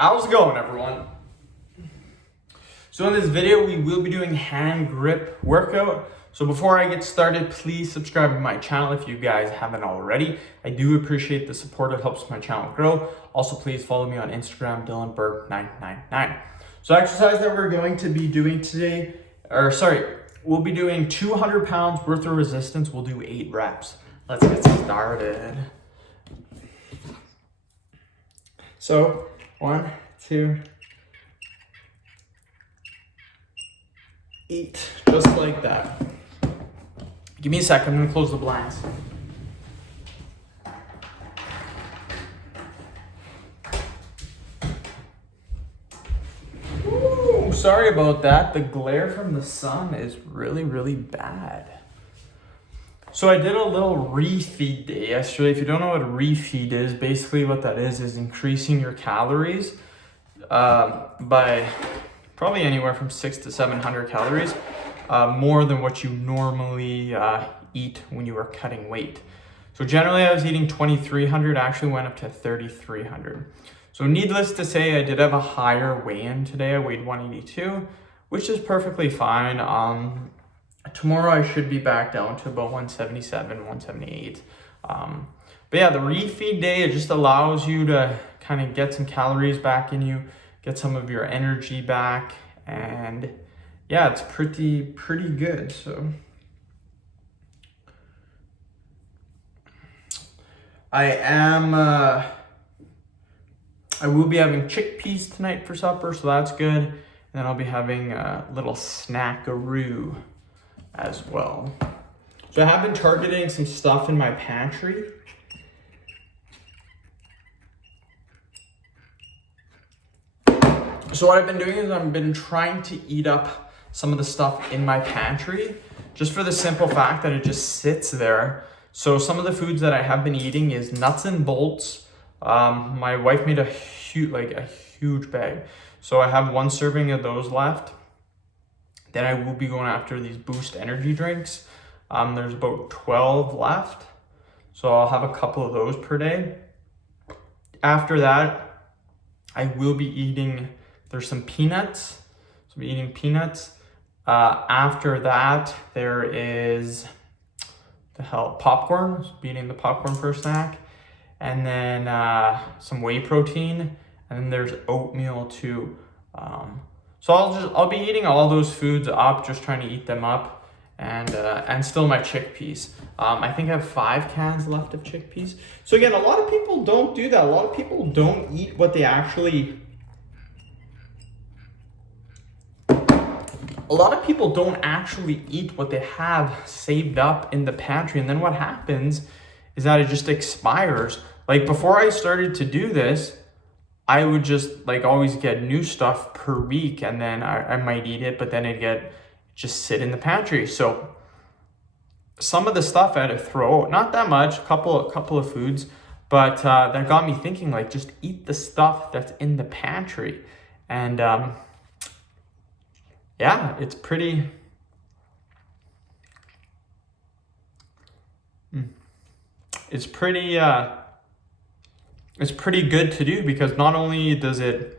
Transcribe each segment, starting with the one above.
How's it going, everyone? So in this video, we will be doing hand grip workout. So before I get started, please subscribe to my channel if you guys haven't already. I do appreciate the support. It helps my channel grow. Also, please follow me on Instagram, DylanBurke999. So exercise that we're going to be doing today, we'll be doing 200 pounds worth of resistance. We'll do 8 reps. Let's get started. So 1, 2, 8, just like that. Give me a second, I'm gonna close the blinds. Ooh, sorry about that. The glare from the sun is really bad. So I did a little refeed day yesterday. If you don't know what a refeed is, basically what that is increasing your calories by probably anywhere from 600 to 700 calories, more than what you normally eat when you are cutting weight. So generally I was eating 2,300, actually went up to 3,300. So needless to say, I did have a higher weigh-in today. I weighed 182, which is perfectly fine. Tomorrow I should be back down to about 177, 178. But yeah, the refeed day, it just allows you to kind of get some calories back in you, get some of your energy back, and yeah, it's pretty good. So I will be having chickpeas tonight for supper, so that's good. And then I'll be having a little snackaroo as well. So I have been targeting some stuff in my pantry. So what I've been doing is I've been trying to eat up some of the stuff in my pantry, just for the simple fact that it just sits there. So some of the foods that I have been eating is nuts and bolts. My wife made a huge bag. So I have 1 serving of those left. Then I will be going after these Boost energy drinks. There's about 12 left. So I'll have a couple of those per day. After that, I will be eating, there's some peanuts. So I'll be eating peanuts. After that, there is popcorn. So I'll be eating the popcorn for a snack. And then some whey protein. And then there's oatmeal too. So I'll be eating all those foods up, just trying to eat them up, and still my chickpeas. I think I have 5 cans left of chickpeas. So again, a lot of people don't do that. A lot of people don't eat what they actually. A lot of people don't actually eat what they have saved up in the pantry, and then what happens is that it just expires. Like before I started to do this, I would just always get new stuff per week, and then I might eat it, but then it'd just sit in the pantry. So some of the stuff I had to throw, not that much, a couple of foods, but that got me thinking, just eat the stuff that's in the pantry. And yeah, it's pretty good to do, because not only does it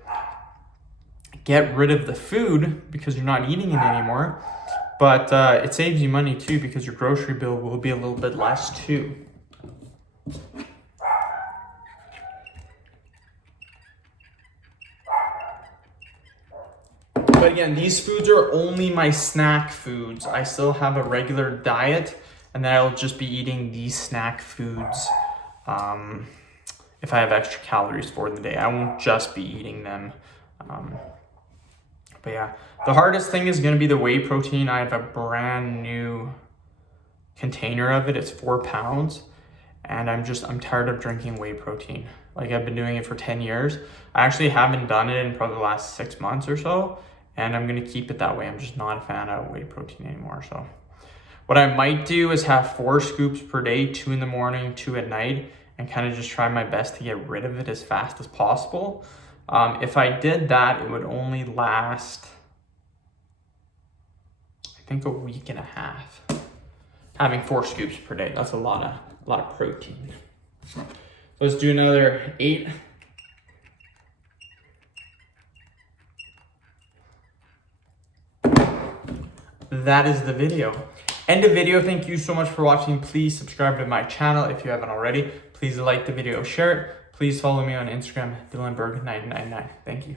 get rid of the food because you're not eating it anymore, but it saves you money too, because your grocery bill will be a little bit less too. But again, these foods are only my snack foods. I still have a regular diet, and then I'll just be eating these snack foods if I have extra calories for the day. I won't just be eating them. But yeah, the hardest thing is going to be the whey protein. I have a brand new container of it. It's 4 pounds, and I'm tired of drinking whey protein. I've been doing it for 10 years. I actually haven't done it in probably the last 6 months or so, and I'm going to keep it that way. I'm just not a fan of whey protein anymore. So what I might do is have 4 scoops per day, 2 in the morning, 2 at night, and kind of just try my best to get rid of it as fast as possible. If I did that, it would only last, I think, a week and a half. Having 4 scoops per day, that's a lot of protein. Let's do another 8. that is the video. End of video. Thank you so much for watching. Please subscribe to my channel if you haven't already. Please like the video, share it. Please follow me on Instagram, DylanBerg999. Thank you.